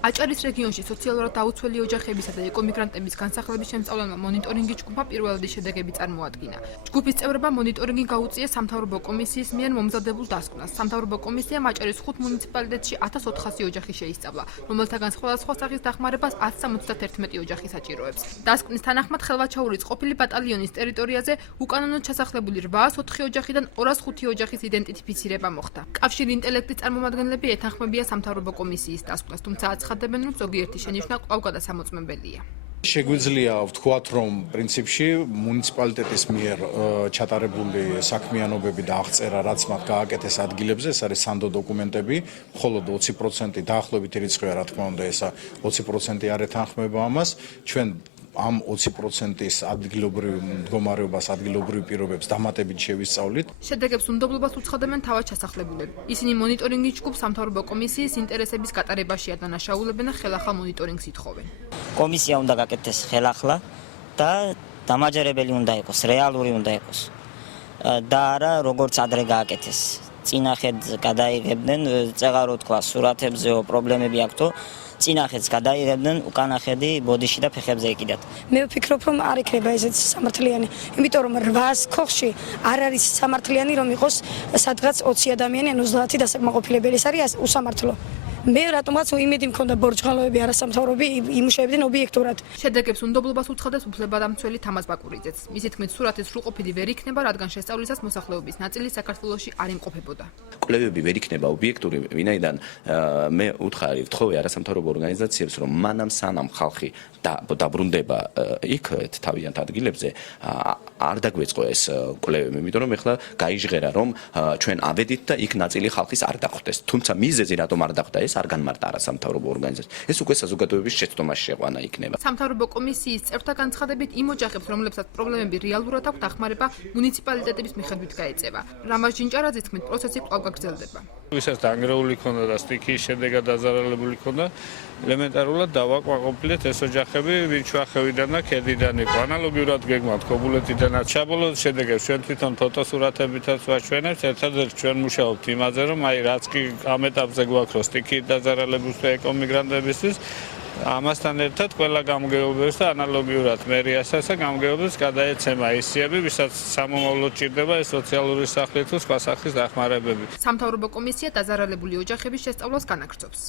აჭარის რეგიონში სოციალურად დაუცველი ოჯახებისა და ეკომიგრანტების განსახლების შემსწავლელმა მონიტორინგის ჯგუფმა პირველადი შედეგები წარმოადგინა. ჯგუფის წევრებმა მონიტორინგი გაუწია სამთავრობო კომისიის მიერ მომზადებულ დასკვნას. სამთავრობო კომისიამ აჭარის 5 მუნიციპალიტეტში 1400 ოჯახი შეისწავლა, რომელთაგან სხვადასხვა სახის დახმარებას 171 ოჯახი საჭიროებს. დასკვნის თანახმად ხელვაჩაურის ყოფილი ბატალიონის ტერიტორიაზე უკანონოდ ჩასახლებული 804 ოჯახიდან 205 ოჯახის იდენტიფიცირება მოხდა. კავშირი ინტელექტის წარმომადგენლები ეთანხმებიან სამთავრობო კომისიის დასკვნას, თუმცა აცხადებენ, რომ ზოგიერთი შენიშვნა კვლავ გადასამოწმებელია. შეგვიძლია ვთქვათ, რომ პრინციპში მუნიციპალიტეტის მიერ ჩატარებული საქმიანობები და აღწერა, რაც მათ გააკეთეს ადგილებზე, ეს არის სანდო დოკუმენტები, მხოლოდ 20% დაახლოებით რიცხვია, რა თქმა უნდა, ესა 20% არ ეთანხმება ამას. ჩვენ ამ 20%-ის ადგილობრივ მდგომარეობას, ადგილობრივ პირობებს დამატებით შევისწავლით. შედეგებს უნდობლობას უცხადებენ თავად ჩასახლებულები. ისინი მონიტორინგის ჯგუფს სამთავრობო კომისიის ინტერესების გატარებაში ადანაშაულებენ და ხელახლა მონიტორინგს ითხოვენ. კომისია უნდა გაკეთდეს ხელახლა და დამაჯერებელი უნდა იყოს, რეალური უნდა იყოს. და არა როგორც ადრე გააკეთეს. წინახედ გადაიღებდნენ, წეღარო თქვა, სურათებზეო პრობლემები აქვს. წინახეთს გადაიღებდნენ, უკანახედი ბოდიში და ფეხებზე ეკიდათ. მე ვფიქრობ, რომ არ იქნება ესეც სამართლიანი, იმიტომ რომ 800 ქოხში არ არის სამართლიანი, რომ იყოს სადღაც 20 ადამიანი ან 30 დასაკმაყოფილებელი. ეს არის უსამართლო. მე რატომაც იმედი მქონდა ბორჯღალოები არასამთავრობო იმუშავებდნენ ობიექტურად. შედეგებს უნდობლობას უცხადებს უფლებადამცველი თამაზ ბაკურიძეც. მისი თქმით, სურათის სრულყოფილი ვერ იქნება, რადგან შესწავლისას მოსახლეობის ნაწილი საქართველოში არ იმყოფებოდა. კვლევები ვერ იქნება ობიექტური, ვინაიდან მე უთხარი ვთხოვე არასამთავრობო ორგანიზაციებს, რომ მანამ სანამ ხალხი დაბრუნდება იქ თავიანთ ადგილებზე, არ დაგვეწყო ეს კვლევები, იმიტომ რომ ეხლა გაიჟღერა, რომ ჩვენ ავედით და იქ ნაწილი ხალხის არ დახვდეს. თუმცა მიზეზი რატომ არ დახვდა, არ განმარტა არასამთავრობო ორგანიზაციას. ეს უკვე საზოგადოების შეცდომაში შეყვანა იქნება. სამთავრობო კომისიის წევრთა განცხადებით, იმ ოჯახებს, რომლებსაც პრობლემები რეალურად აქვთ, დახმარება მუნიციპალიტეტების მიხედვით გაეწევა. რამაზ ჯინჭარაძის თქმით, პროცესი კვლავ გაგრძელდება. ვისაც დანგრეული ქონდა და სტიქიის შედეგად დაზარალებული ქონდა, ელემენტარულად დავაკმაყოფილეთ ეს ოჯახები, ვინც შუახევიდან და ქედიდან იყო. ანალოგიურად გეგმავთ ქობულეთიდანაც საბოლოო შედეგებს ჩვენ თვითონ ფოტოსურათებითაც ვაჩვენებთ. ერთადერთი ჩვენ მუშაობთ იმაზე, რომ რაც კი ამ ეტაპზე გვაქვს, რომ სტიქიით დაზარალებულს და ეკომიგრანტებისთვის ამასთან ერთად ყველა გამგეობებს და ანალოგიურად მერიასაც და გამგეობებს გადაეცემა ისიები, ვისაც სამომავლოდ ჭირდება ეს სოციალური სახლი თუ სხვა სახის დახმარებები. სამთავრობო კომისია დაზარალებული ოჯახების შესწავლას განაგრძობს.